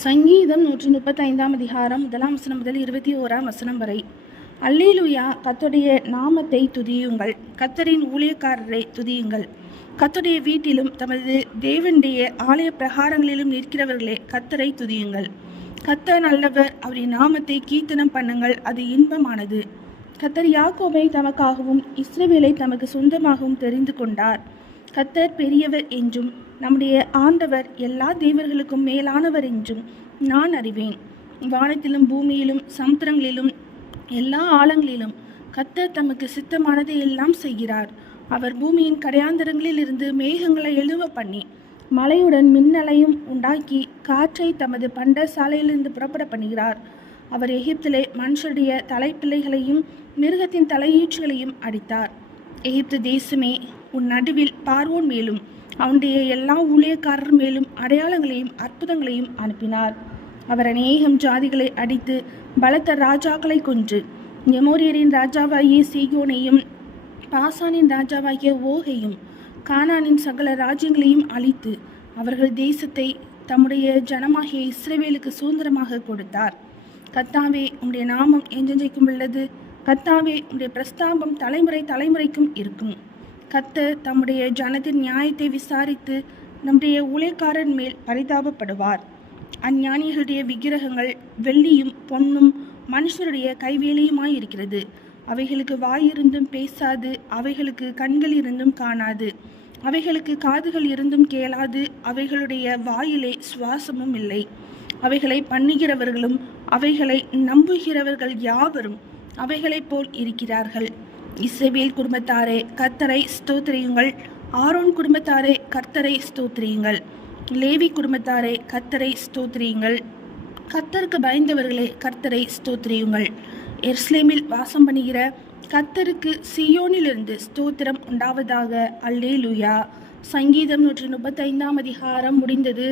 சங்கீதம் 135 அதிகாரம் 1 வசனம் முதல் 21 வசனம் வரை. அல்லேலூயா, கர்த்தருடைய நாமத்தை துதியுங்கள், கர்த்தரின் ஊழியக்காரரை துதியுங்கள். கர்த்தருடைய வீட்டிலும் தமது தேவனுடைய ஆலய பிரகாரங்களிலும் நிற்கிறவர்களே, கர்த்தரை துதியுங்கள். கர்த்தர் நல்லவர், அவருடைய நாமத்தை கீர்த்தனம் பண்ணுங்கள், அது இன்பமானது. கர்த்தர் யாக்கோபை தமக்காகவும் இஸ்ரவேலை தமக்கு சொந்தமாகவும் தெரிந்து கொண்டார். கர்த்தர் பெரியவர் என்றும் நம்முடைய ஆண்டவர் எல்லா தேவர்களுக்கும் மேலானவர் என்றும் நான் அறிவேன். வானத்திலும் பூமியிலும் சமுத்திரங்களிலும் எல்லா ஆழங்களிலும் கர்த்தர் தமக்கு சித்தமானதை எல்லாம் செய்கிறார். அவர் பூமியின் கடையாந்தரங்களில் இருந்து மேகங்களை எழுவ பண்ணி மழையுடன் மின்னலையும் உண்டாக்கி காற்றை தமது பண்டசாலையிலிருந்து புறப்பட பண்ணுகிறார். அவர் எகிப்திலே மனுஷருடைய தலைப்பிள்ளைகளையும் மிருகத்தின் தலையீற்றுகளையும் அடித்தார். எகிப்து தேசமே, உன் நடுவில் பார்வோன் மேலும் அவனுடைய எல்லா ஊழியக்காரர் மேலும் அடையாளங்களையும் அற்புதங்களையும் அனுப்பினார். அவர் அநேகம் ஜாதிகளை அடித்து பலத்த ராஜாக்களை கொன்று எமோரியரின் ராஜாவாகிய சீகோனையும் பாசானின் ராஜாவாகிய ஓகையும் கானானின் சகல ராஜ்யங்களையும் அழித்து அவர்கள் தேசத்தை தம்முடைய ஜனமாகிய இஸ்ரவேலுக்கு சுதந்திரமாக கொடுத்தார். கர்த்தாவே, உம்முடைய நாமம் என்றென்றைக்கும் உள்ளது. கர்த்தாவே, உம்முடைய பிரஸ்தாபம் தலைமுறை தலைமுறைக்கும் இருக்கும். கர்த்தர் தம்முடைய ஜனத்தின் நியாயத்தை விசாரித்து நம்முடைய ஊழியக்காரன் மேல் பரிதாபப்படுவார். அஞ்ஞானிகளுடைய விக்கிரகங்கள் வெள்ளியும் பொன்னும் மனுஷருடைய கைவேலையுமாயிருக்கிறது. அவைகளுக்கு வாயிருந்தும் பேசாது, அவைகளுக்கு கண்கள் இருந்தும் காணாது, அவைகளுக்கு காதுகள் இருந்தும் கேளாது, அவைகளுடைய வாயிலே சுவாசமும் இல்லை. அவைகளை பண்ணுகிறவர்களும் அவைகளை நம்புகிறவர்கள் யாவரும் அவைகளைப் போல் இருக்கிறார்கள். இஸ்ரவேல் குடும்பத்தாரே, கர்த்தரை ஸ்தோத்திரியுங்கள். ஆரோன் குடும்பத்தாரே, கர்த்தரை ஸ்தோத்திரியுங்கள். லேவி குடும்பத்தாரே, கர்த்தரை ஸ்தோத்திரியுங்கள். கர்த்தருக்கு பயந்தவர்களே, கர்த்தரை ஸ்தோத்திரியுங்கள். எருசலேமில் வாசம் பண்ணுகிற கர்த்தருக்கு சீயோனிலிருந்து ஸ்தோத்திரம் உண்டாவதாக. அல்லேலூயா. சங்கீதம் 135 அதிகாரம் முடிந்தது.